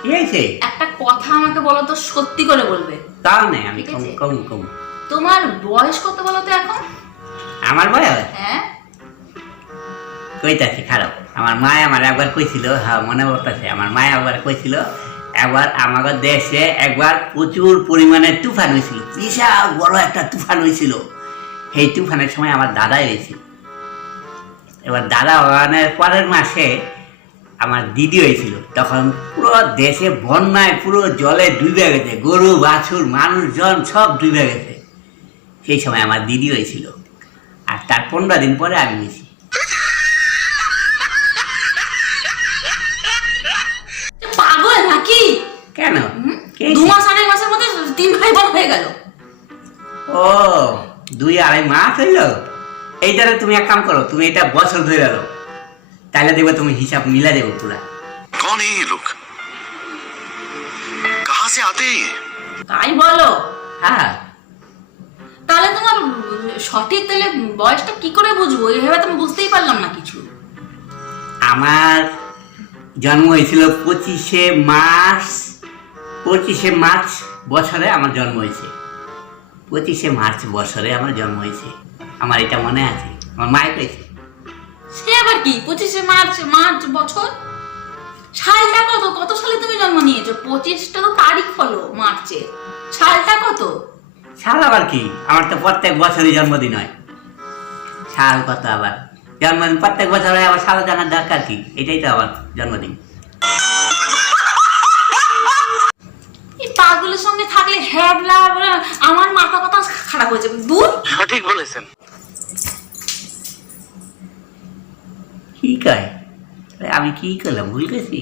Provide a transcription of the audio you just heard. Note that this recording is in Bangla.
কি হয়েছে? একটা কথা আমাকে বলো তো, সত্যি করে বলবে। তাও নেই, আমি ঠিক আছে? কম। তোমার বয়স কত বলো তো এখন? আমার বয়স হ্যাঁ, কইতাছি খারাপ। আমার মা আমার একবার কইছিল, হ্যাঁ মনে পড়তেছে, আমার মা একবার কইছিল, একবার আমাদের দেশে একবার প্রচুর পরিমাণে তুফান হয়েছিল, বিশাল বড় একটা তুফান হয়েছিল। সেই তুফানের সময় আমার দাদা হয়েছিল। এবার দাদা হওয়ার পরের মাসে আমার দিদি হয়েছিল। তখন পুরো দেশে বন্যায় পুরো জলে ডুবে গেছে, গরু বাছুর মানুষজন সব ডুবে গেছে। সেই সময় আমার দিদি হয়েছিল, আর তার 15 দিন পরে আমি হয়েছি। পাগল নাকি? কেন? কে 2 মাস 2.5 মাসের মধ্যে 3 ভাই বোন হয়ে গেল। ও 2-2.5 মাস হইল। এইটারে তুমি এক কাম করো, তুমি এটা বছর ধরে দাও, তাহলে দেখবে তুমি হিসাব মিলা দেবো পুরা। कौन है ये लोग? कहां से आते हैं ये? তাই বলো? হ্যাঁ, তাহলে তোমার সঠিক তাহলে বয়সটা কি করে বুঝবো? এভাবে তো আমি বুঝতেই পারলাম না কিছু। আমার জন্ম হয়েছিল 25শে মার্চ বছরে আমার জন্ম হয়েছে। 25শে মার্চ বছরে আমার জন্ম হয়েছে, আমার এটা মনে আছে, আমার মায়ের কইছে। সে আবার কি 25শে মার্চ বছর? সালটা কত? কত সালে তুমি জন্ম নিয়েছো? 25টা তো তারিখ হলো মার্চের, সালটা কত? সাল আবার কি? আমার তো প্রত্যেক বছরই জন্মদিন হয়। সাল কত আবার? জন্মদিন প্রত্যেক বছর হয়, আবার সাল জানার দরকার কি? এটাই তো আমার জন্মদিন। এই পাগলের সঙ্গে থাকলে হ্যাবলা, আমার মাথা কথা খারাপ হয়ে যাবে। দূর। সঠিক বলেছেন। কি কয়? আমি কি করলাম, ভুল গেছি?